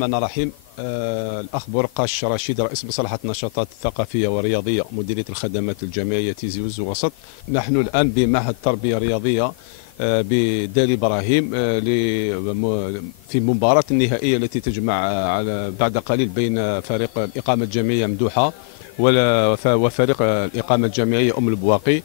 الرحمن الرحيم. الأخ بورقاش رشيد، رئيس مصلحة النشاطات الثقافية والرياضية مديرية الخدمات الجامعية تيزي وزو وسط. نحن الآن بمعهد التربية الرياضية بدال إبراهيم في مباراة النهائية التي تجمع بعد قليل بين فريق الإقامة الجامعية مدوحة وفريق الإقامة الجامعية أم البواقي.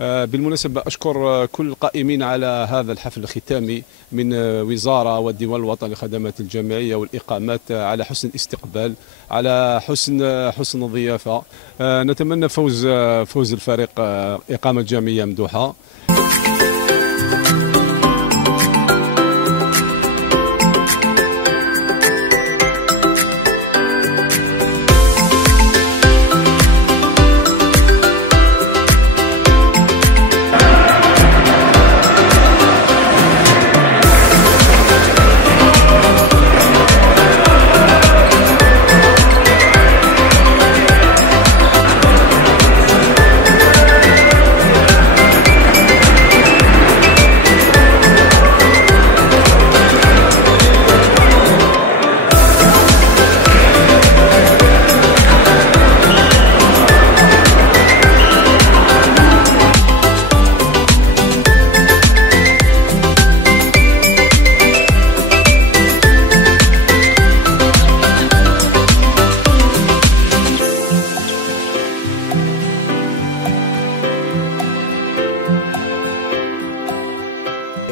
بالمناسبة أشكر كل القائمين على هذا الحفل الختامي من وزارة والديوان الوطني للخدمات الجامعية والإقامات على حسن الاستقبال، على حسن الضيافة. نتمنى فوز الفريق إقامة جامعية مدوحة.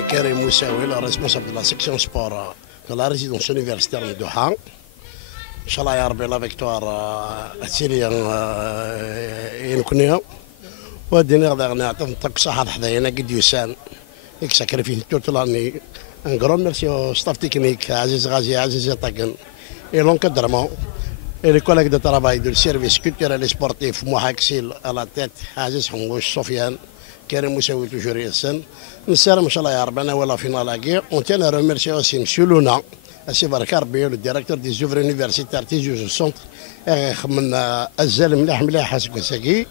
Karim Moussaoui, le responsable de la section sport de la résidence universitaire de Doha. Inch'Allah ya Rabbi la victoire السيرية ينكنيها ودينا غدا نعطيك صحة حدايا قد يسان يك ساكريفي toute l'année. Un grand merci au staff technique Aziz Ghazi, Aziz Yatagan et l'encadrement et les collègues de travail du service culturel et sportif Mouhaksil à la tête, Aziz Hamouch, Sofiane, Karim Moussaoui toujours Yassine. نسال ما شاء الله يا ربنا ولا فينا لاقي. On tient à remercier aussi M. Luna, M. Barkarbi, le directeur des œuvres universitaires du centre. من الزلم مليح حسب ساقي.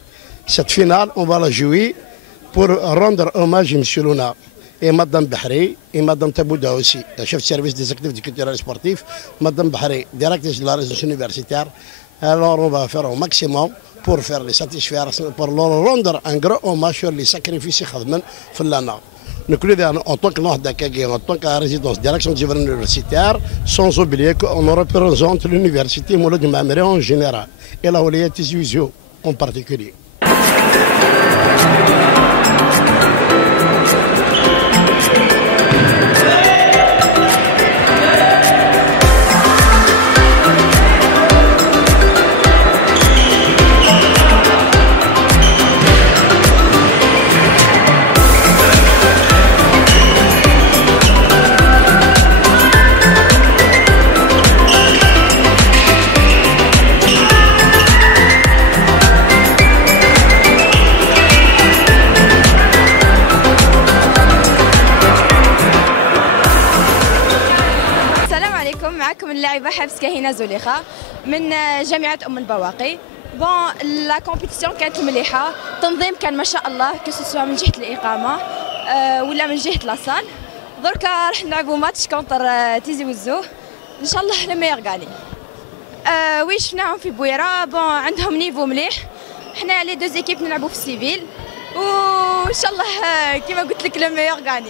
Cette finale, on va la jouer pour rendre hommage à M. Luna et Madame Bahri et Madame Tabouda aussi, la chef de service des activités culturelles et sportives. Madame Bahri, directrice de la résidence universitaire. Alors on va faire au maximum pour faire les satisfaire, pour leur rendre un grand hommage sur les sacrifices qu'ils font dans l'année. En tant que en tant que résidence direction du gouvernement universitaire, sans oublier qu'on représente l'université Moulad Mamri en général et la Ouliya Tizi Ouzou en particulier. معكم اللاعبة حبس كهينة زليخة من جامعة أم البواقي. بون لا كومبيتيسيون كانت مليحة، التنظيم كان ما شاء الله كسوا من جهة الإقامة ولا من جهة لاصال. دركا راح نلعبوا ماتش كونتر تيزي وزو إن شاء الله لما يغاني. وي شفناهم في بويرة، بون عندهم نيفو مليح. حنا لي دو زيكيب نلعبوا في السيفيل وإن شاء الله كيما قلت لك لما يغاني.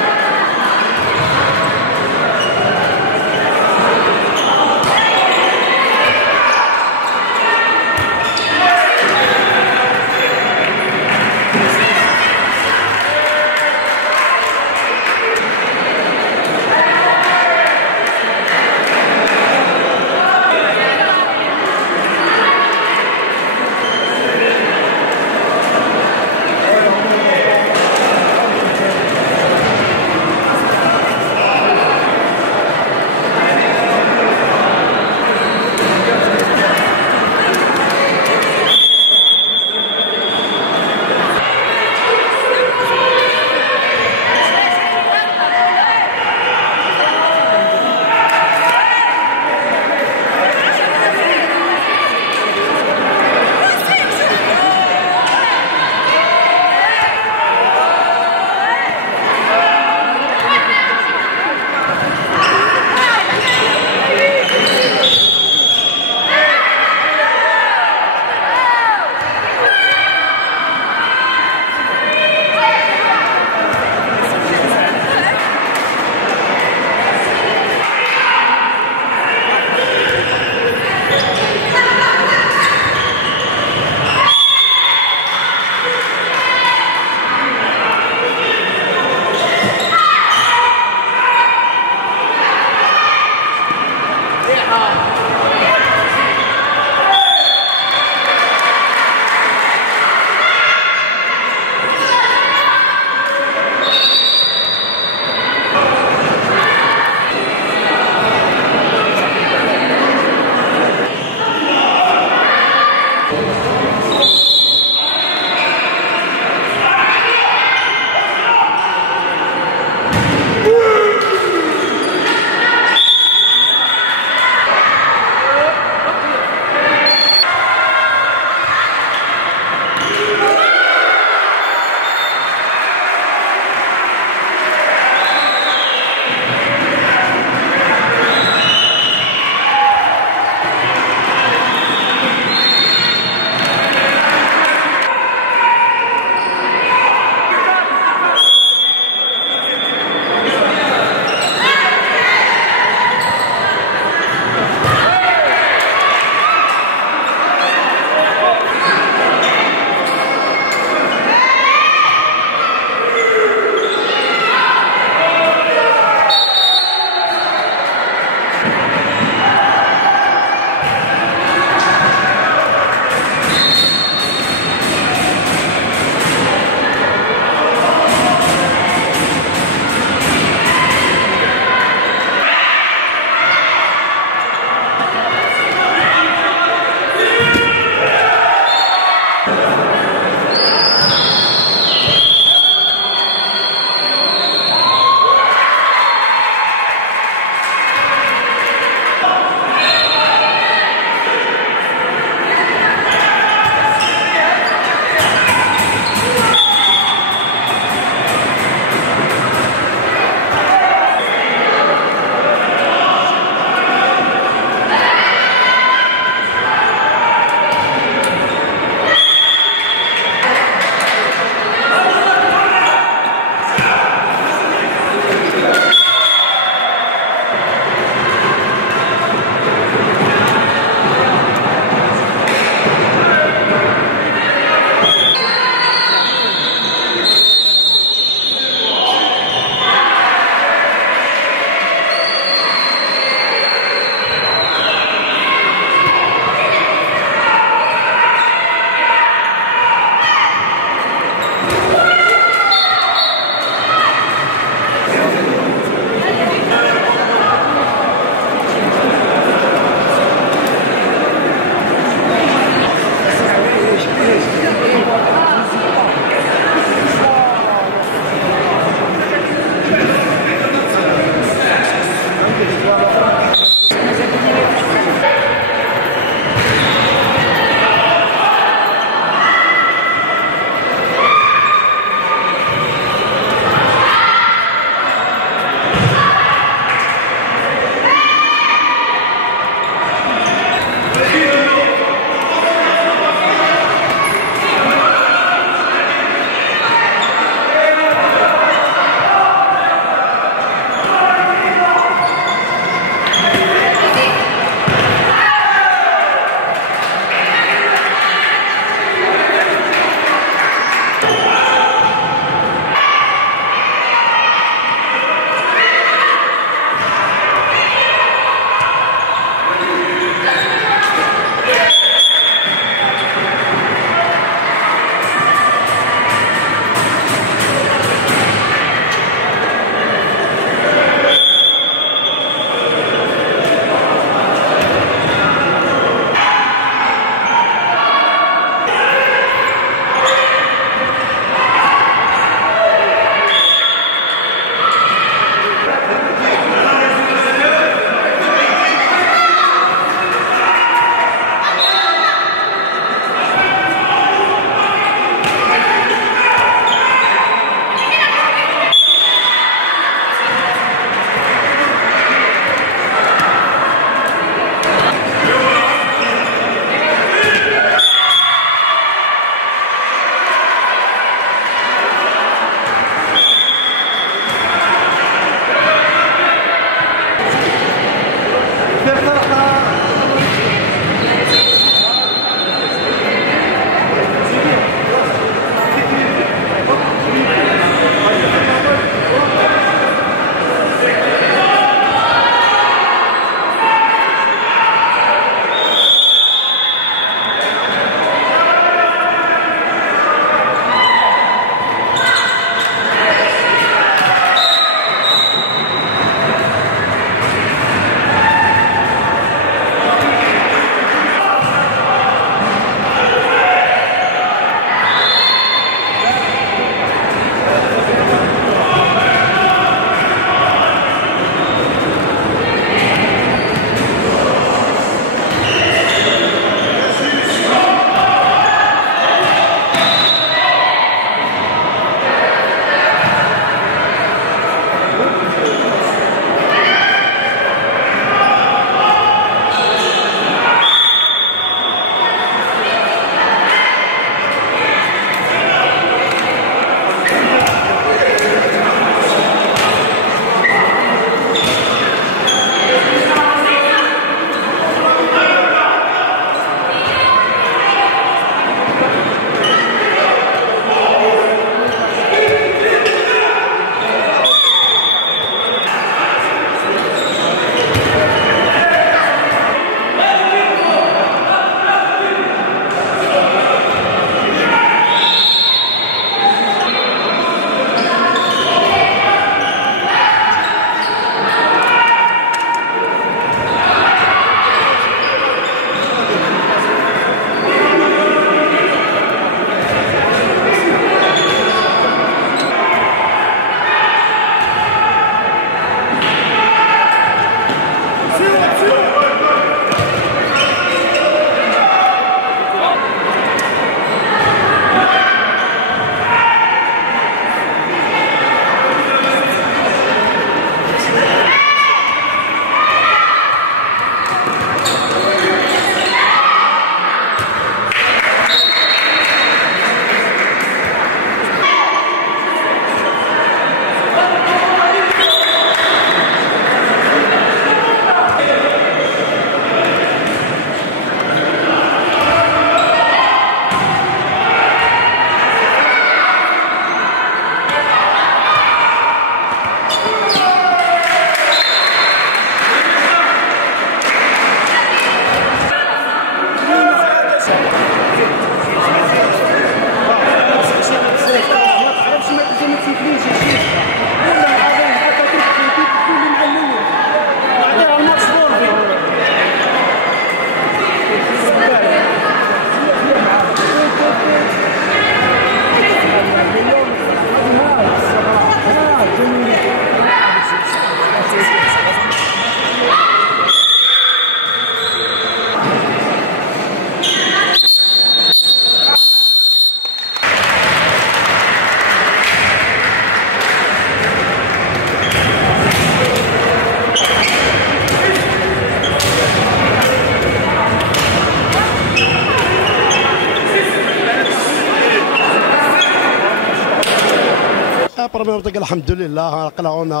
بروميير ميطون الحمد لله قلعونا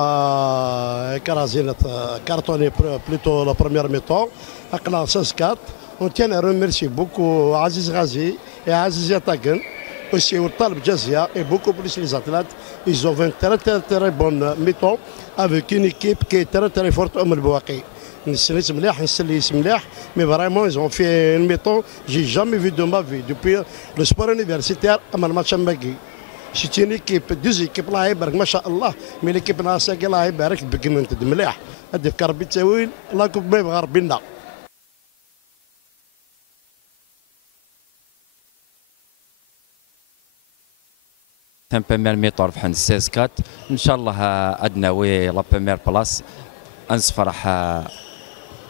كرازين كارتوني بلوتو لا بروميير ميطون قلعنا 6-4. ونتينا ريميرسي بوكو عزيز غازي et عزيز يطاقن aussi au Talb Jazia et beaucoup plus les athlètes. Ils ont fait une très bonne mi-temps avec une équipe qui est très forte au Bouaqi. Mais vraiment ils ont fait une mi-temps j'ai jamais vu de ma vie depuis le sport universitaire à match Mbagui. C'est une équipe, deux équipes là يبارك ما شاء الله mais l'équipe ناصر الله يبارك بقيمة مليح هدف كربي تسويل الله يكون ما يبغى ربنا. un premier mi-temps ربحنا 16-4 ان شاء الله عندنا وي لا بروميير بلاص نصفرح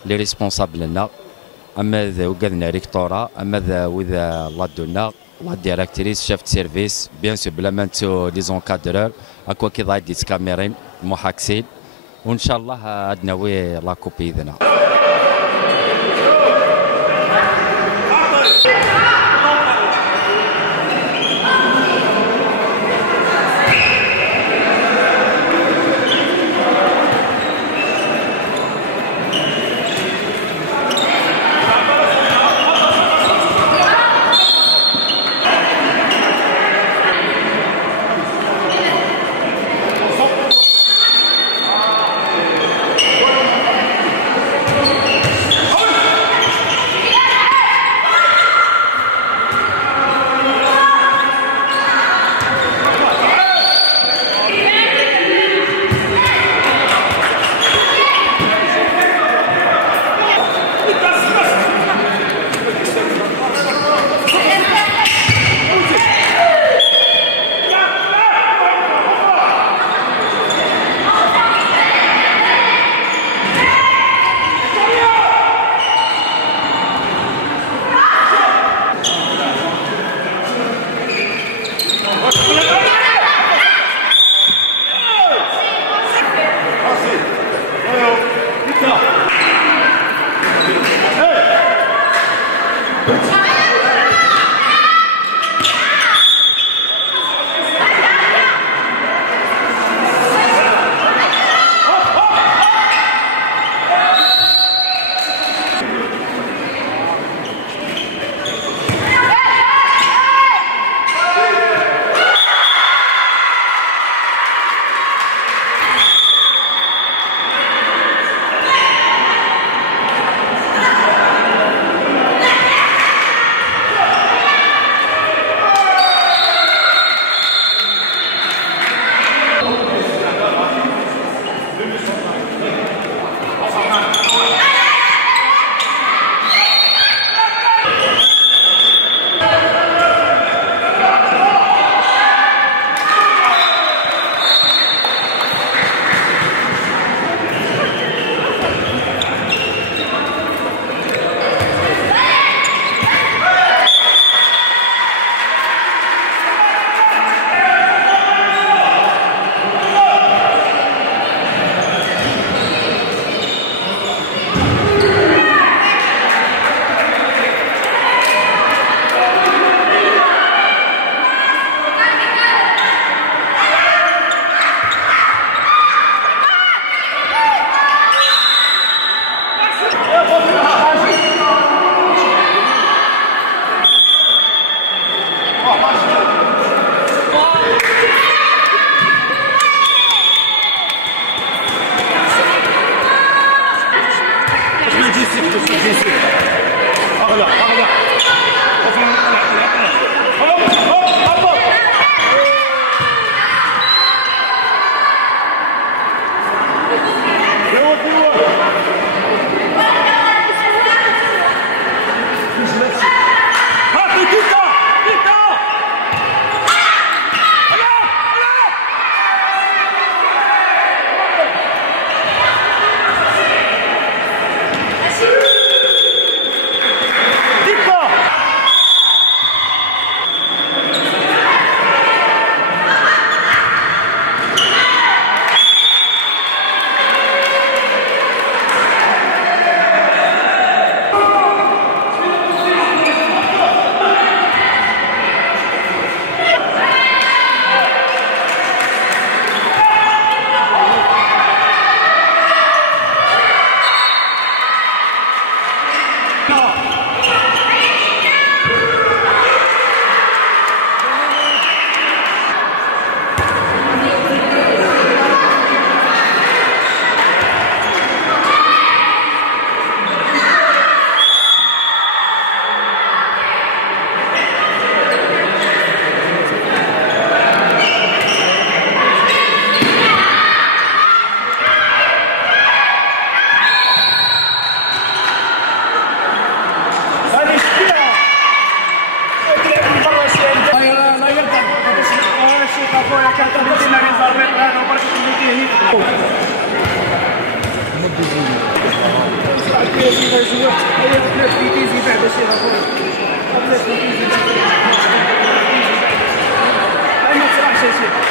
لي ريسبونسابل لنا اما ذا وقدنا ريكتورا اما ذا وذا لا دونا لا ديريكتريس شيف سيرفيس بيان سور بلا ما نتو لي زونكادرور اكوا كي ضايديت كاميرين محاكسين وان شاء الله عندنا وي لا كوبي اذنا.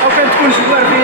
او كان تكون جوار في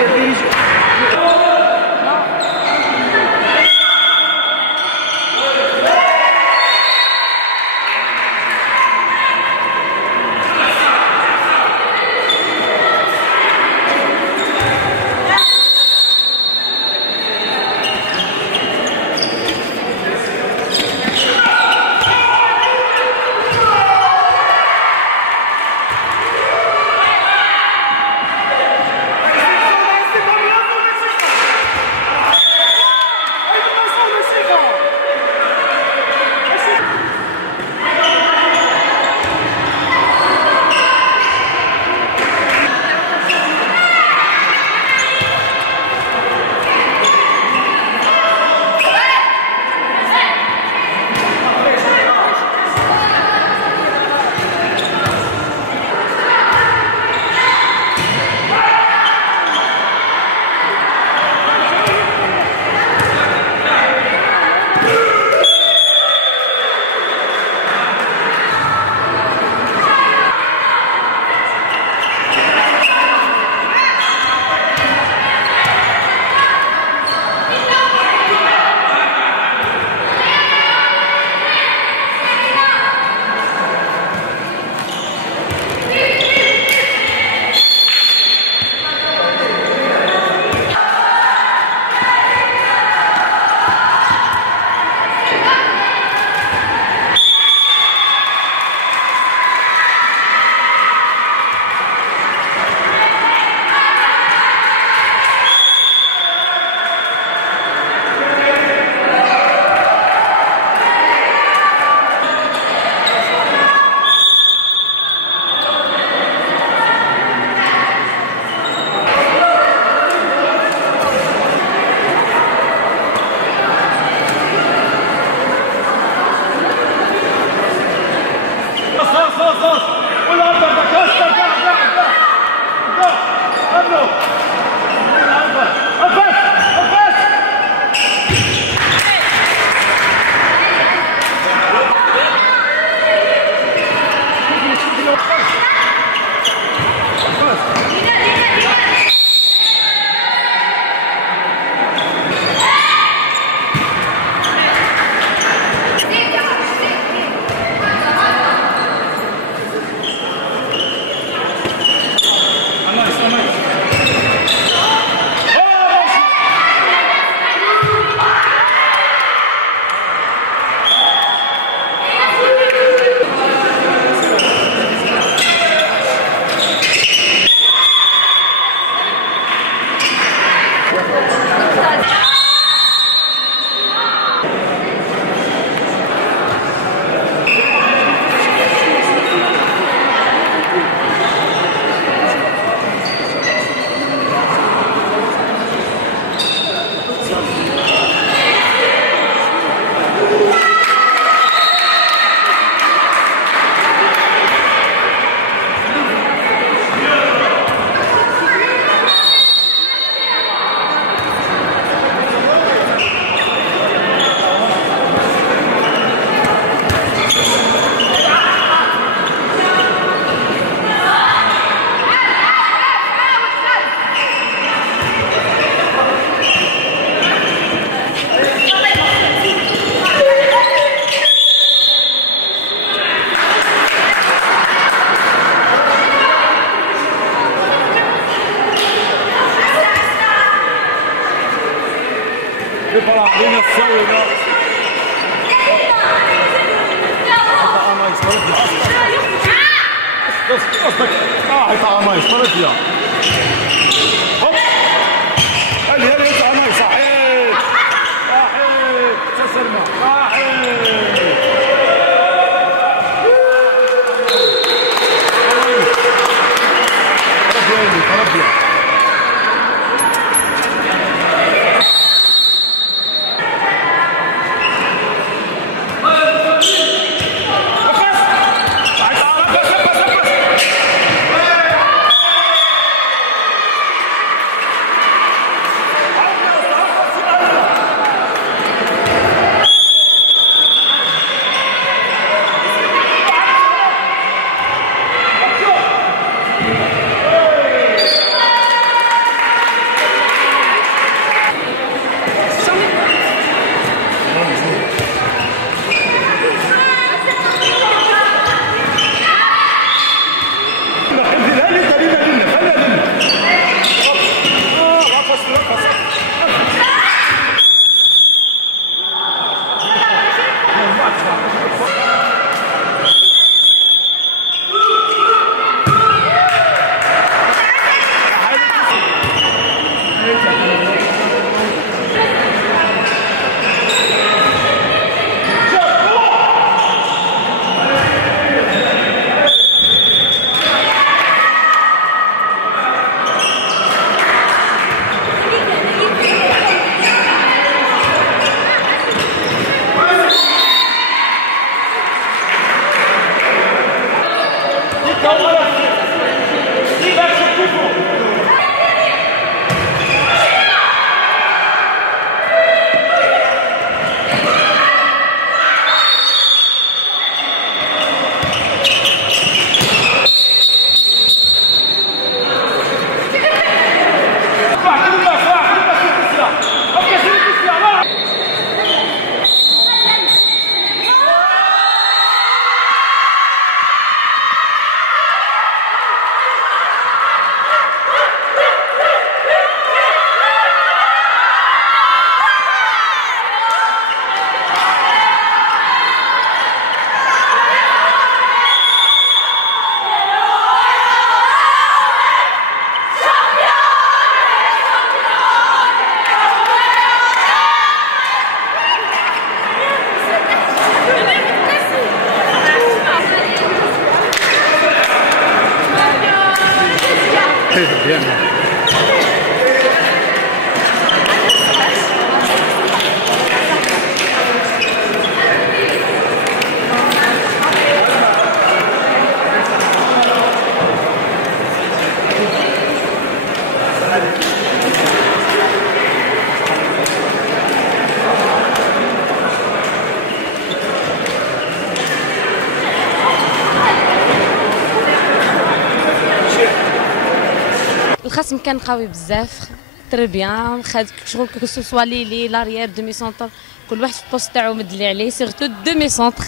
الخصم كان قوي بزاف تري بيان، خد شغل كو سوا لي لاريير دومي سونتر، كل واحد في البوست تاعو مد لي عليه، سيرتو دومي سونتر.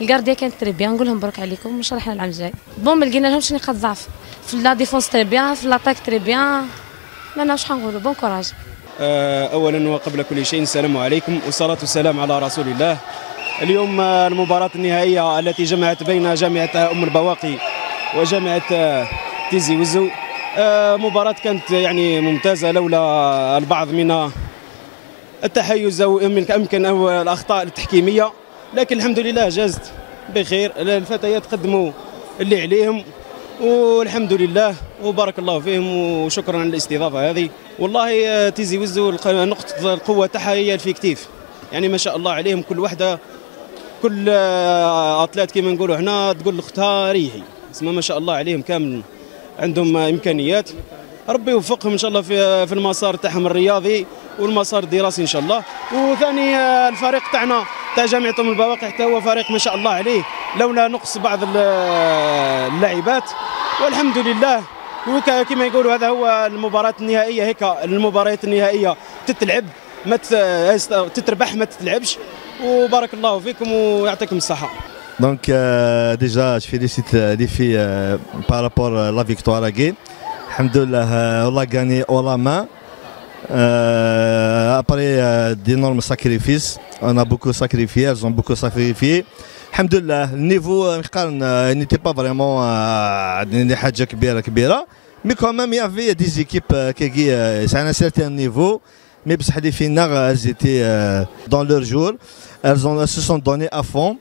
الكارديا كانت تري بيان، نقول لهم مبروك عليكم ان شاء الله حنا العام الجاي. بون ما لقينا لهمش نقاط ضعف، في لا ديفونس تري بيان، في لاتاك تري بيان، ما نعرفش حنقولوا بون كوراج. اولا وقبل كل شيء السلام عليكم والصلاه والسلام على رسول الله. اليوم المباراه النهائيه التي جمعت بين جامعه ام البواقي وجامعه تيزي وزو، مباراة كانت يعني ممتازة لولا البعض من التحيز أو يمكن أو الأخطاء التحكيمية، لكن الحمد لله جازت بخير. الفتيات قدموا اللي عليهم والحمد لله وبارك الله فيهم، وشكرا على الاستضافة هذه. والله تيزي وزو نقطة القوة تاعها هي الفيكتيف، يعني ما شاء الله عليهم، كل وحدة كل أطلات كما نقولوا هنا تقول اختها ريحي، اسمها ما شاء الله عليهم كامل عندهم امكانيات. ربي يوفقهم ان شاء الله في المسار تاعهم الرياضي والمسار الدراسي ان شاء الله. وثاني الفريق تاعنا تاع جامعه ام البواقي حتى هو فريق ما شاء الله عليه، لولا نقص بعض اللاعبات والحمد لله. كما يقولوا هذا هو المباراه النهائيه، هيك المباريات النهائيه تتلعب، ما تتربح ما تتلعبش. وبارك الله فيكم ويعطيكم الصحه. Donc déjà je félicite les filles par rapport à la victoire à Gué. Alhamdoulilah, on l'a gagné haut la main. Après d'énormes sacrifices, on a beaucoup sacrifié, elles ont beaucoup sacrifié. Alhamdoulilah, le niveau n'était pas vraiment des حاجة كبيرة, mais quand même il y avait des équipes qui à un certain niveau, mais les filles elles étaient dans leur jour, elles se sont données à fond.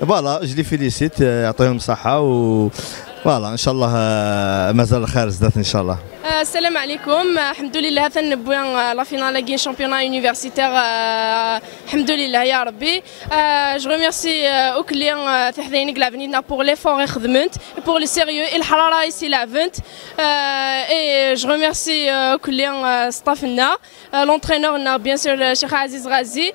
فوالا جو لي فيليسيت يعطيهم الصحة فوالا ان شاء الله مازال الخير زدات ان شاء الله. السلام عليكم. الحمد لله تنبويا لا فينال كين شامبيونا يونيفرسيتير الحمد لله يا ربي. جو ريميرسي او كليان في حداينك لعبنينا بور ليفور خدمت بور لي سيريو الحراره يسي لعبنت. اي جو ريميرسي او كليان ستافنا لونترينور بيان سور الشيخ عزيز غازي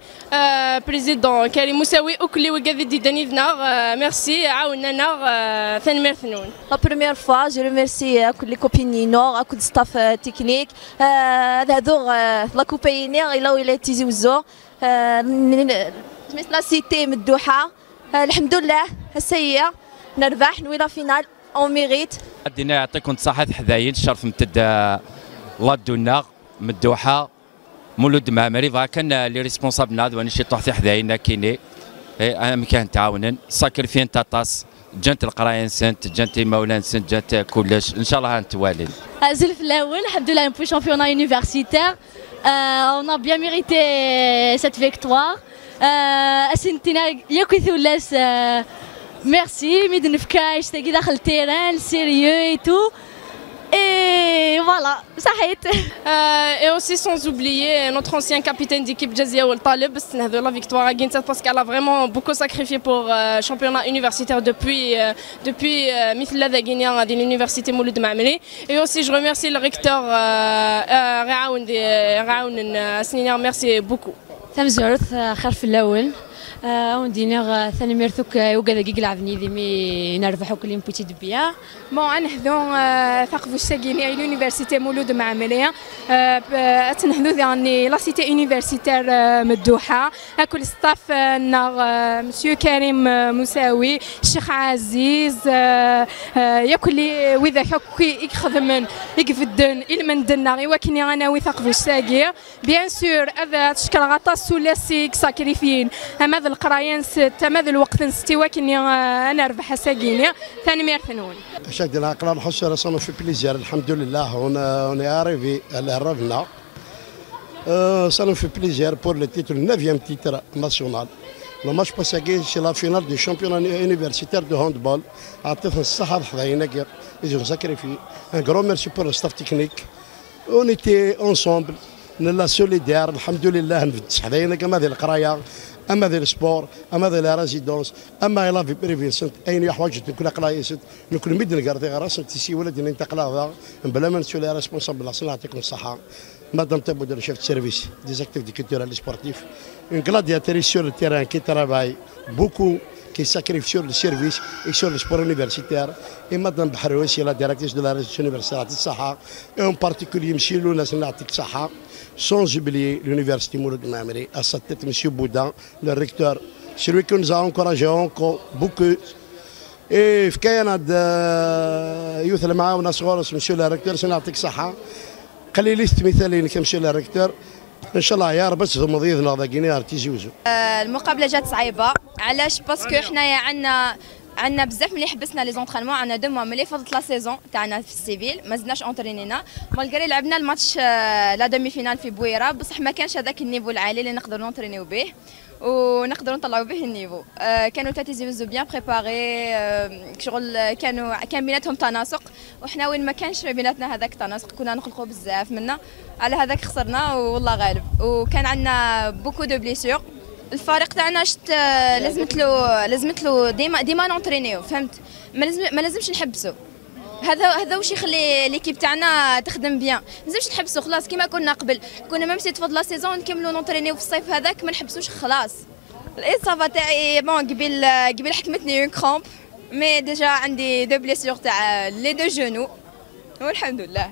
بريزيدون كريم موساوي وكلي وكذا ديدانيفنا ميرسي عاوننا ثاني ثنون. لا بروميير فوا جو ريميرسي كل لي كوبينينو كل ستاف تكنيك هذو لا كوبينير الى تيزي وزو مثل لا سيتي مدوحه. الحمد لله هسه نربح نوي لا فينال اون ميريت. الدنيا يعطيكم الصحة حداين الشرف ممتد لادونا مدوحه مولود معمري كان لي ريسبونسابل ناد وانا شي طحتي حداينا كيني كان تعاونن ساكرفين تاطاس جانت القرايه نسنت جانت مولان نسنت جانت كلش ان شاء الله نتوالي. زلف الاول الحمد لله بو شامبيونا يونيفرسيتير on a bien mérité cette victoire. اسنتنا ياكو ثلاث ميرسي ميد نفكاش تاكي داخل التيران سيريو اي تو et voilà صحيت. Et aussi sans oublier notre ancien capitaine d'équipe Jazia Ould Taleb, c'est la victoire à Gintat parce qu'elle a vraiment beaucoup sacrifié pour le championnat universitaire depuis مثل هذا Guinea de l'université Mouloud Maamri. Et aussi je remercie le recteur Raoun Asnina, merci beaucoup. تمزرت خير في الاول وندينا ثاني ميرثوك وكذا كي لعبني ديمي نربحو كل بوتي دبيا. بون نحذو ثقفو الساكيني لونيفرسيتي مولود معمليه تنحذو يعني لا سيتي يونيفرسيتير مدوحه كل ستاف مسيو كريم موساوي الشيخ عزيز ياكل وذا كي يخدمن يقفدن المندنا ولكن انا وثقفو الساكي بيان سور هذا تشكر غطا سولاسي ساكريفين هذا القرايان هذا الوقت نستي ولكن انا ربح ساكيني ثاني ميرثنون. شاد العقل نحس راسنا في بليزير الحمد لله on est arrivé à la Ravna. Ça nous fait plaisir pour le titre, le 9e titre national. Le match passé c'est la finale du championnat universitaire de handball. عطيتنا الصحة بحذاينا ils ont sacrifié. Un grand merci pour le staff technique. On était ensemble. نلا سوليدير الحمد لله نفتح حذاينا كما هذه القرايه اما ذي السبور اما ذي لا ريزيدونس اما لا في بريفيسنت اين حوايج نكون قرايه نكون ميد نقرا غير راسك تيسي ولدي ننتقل هذا بلا ما نسولي ريسبونسابل الله يعطيكم الصحه. Madame Tabou, le chef de service des activités culturelles et sportives, une gladiatrice sur le terrain qui travaille beaucoup, qui sacrifie sur le service et sur le sport universitaire. Et Madame Bahroussi, la directrice de la région universitaire de Saha, et en particulier M. Louna Senatik Saha, sans oublier l'université Mouloud Mamri, à sa tête M. Boudin, le recteur, celui qui nous a encouragé encore beaucoup. Et في كاين هاد يوث المعاون صغار مسيو لا ريكتور سنعطيك صحه قليل مثالين كمسيو لا ريكتور ان شاء الله يا رب بس ثم ضيفنا ذاكيني تيجوزو. المقابله جات صعيبه علاش باسكو حنايا عندنا بزاف ملي حبسنا لي زونطرينمون عندنا 2 موا ملي فضت لا سيزون تاعنا في السيفيل ما زدناش اونترينينا مالغري لعبنا الماتش لا دومي فينال في بويره بصح ما كانش هذاك النيفو العالي اللي نقدروا نونترينيو به ونقدروا نطلعوا به النيفو. كانوا تاتيزيوزو بيان بريباري شغل كان بيناتهم تناسق وحنا وين ما كانش بيناتنا هذاك التناسق كنا نخلقوا بزاف منا على هذاك خسرنا والله غالب وكان عندنا بوكو دو بليسيور. الفريق تاعنا شت لازمت له ديما نونترينيو فهمت ما لازمش نحبسوا هذا واش يخلي ليكيب تاعنا تخدم بيان ما لازمش نحبسوا خلاص كيما كنا قبل كنا ميم سي تفضل لا سيزون نكملوا نونترينيو في الصيف هذاك ما نحبسوش خلاص. الاصابه تاعي بون قبل حكمتني اون كرومب مي ديجا عندي 2 بليسيور تاع لي 2 جونو والحمد لله.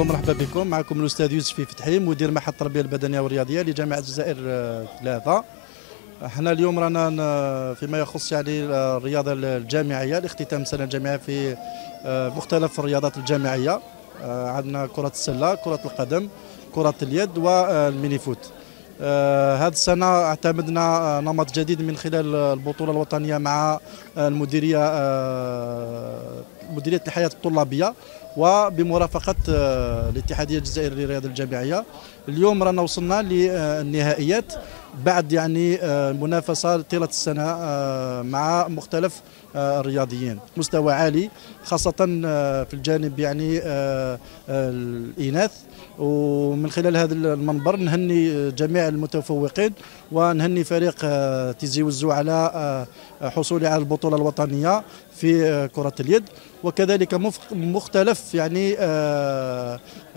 عليكم، مرحبا بكم. معكم الاستاذ يوسف فتحي، مدير معهد التربيه البدنيه والرياضيه لجامعه الجزائر 3. احنا اليوم رانا فيما يخص يعني الرياضه الجامعيه لاختتام السنه الجامعيه في مختلف الرياضات الجامعيه. عندنا كره السله، كره القدم، كره اليد والميني فوت. هذه السنه اعتمدنا نمط جديد من خلال البطوله الوطنيه مع مديريه الحياه الطلابيه وبمرافقه الاتحاديه الجزائريه للرياضه الجامعيه. اليوم رانا وصلنا للنهائيات بعد يعني منافسه طيله السنه مع مختلف الرياضيين، مستوى عالي خاصه في الجانب يعني الاناث. ومن خلال هذا المنبر نهني جميع المتفوقين ونهني فريق تيزي وزو على حصوله على البطوله الوطنيه في كره اليد، وكذلك مختلف يعني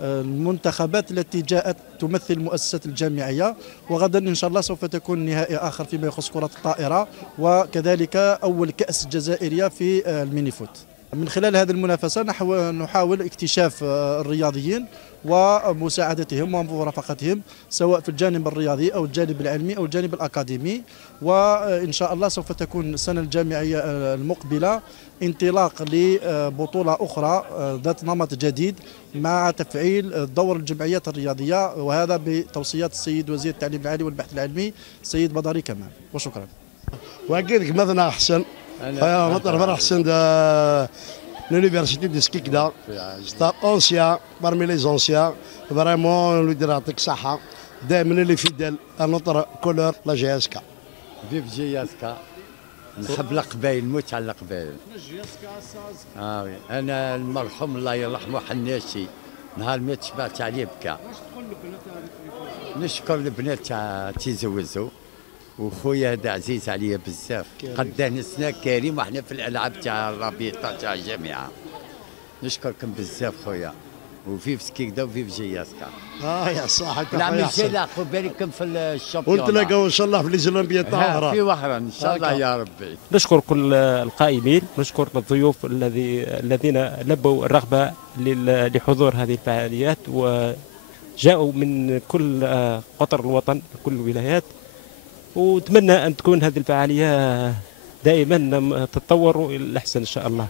المنتخبات التي جاءت تمثل المؤسسات الجامعيه. وغدا ان شاء الله سوف تكون نهائي اخر فيما يخص كره الطائره، وكذلك اول كاس جزائريه في الميني فوت. من خلال هذه المنافسه نحاول اكتشاف الرياضيين ومساعدتهم ومرافقتهم سواء في الجانب الرياضي او الجانب العلمي او الجانب الاكاديمي. وان شاء الله سوف تكون السنه الجامعيه المقبله انطلاق لبطوله اخرى ذات نمط جديد مع تفعيل دور الجمعيات الرياضيه، وهذا بتوصيات السيد وزير التعليم العالي والبحث العلمي السيد بداري كمال. وشكرا. واكيد مثلا احسن مطر احسن l'université de Skikda, c'est ancien, parmi les anciens, vraiment, on lui dira que ça a, d'amener les fidèles à notre couleur, la GSK. Vive GSK. نحب القبائل، نموت على القبائل. وي، أنا المرحوم الله يرحمه حناشي، نهار ما تشبعت عليه بكى. نشكر البنات تاع تيزوزو. وخويا هذا عزيز عليا بزاف، قداه سنة كريم وحنا في الالعاب تاع الرابطه تاع الجامعه. نشكركم بزاف خويا، وفيف سكيكدا وفيف جياسكا. يا صاحبي نعم ان شاء الله بالكم في الشامبيون، ونتلاقاو ان شاء الله في ليزولمبياد تاع في وهران ان شاء الله يا ربي. نشكر كل القائمين، نشكر الضيوف الذين لبوا الرغبه لحضور هذه الفعاليات وجاءوا من كل قطر الوطن، كل الولايات. ونتمنى أن تكون هذه الفعالية دائما تتطور إلى الأحسن إن شاء الله.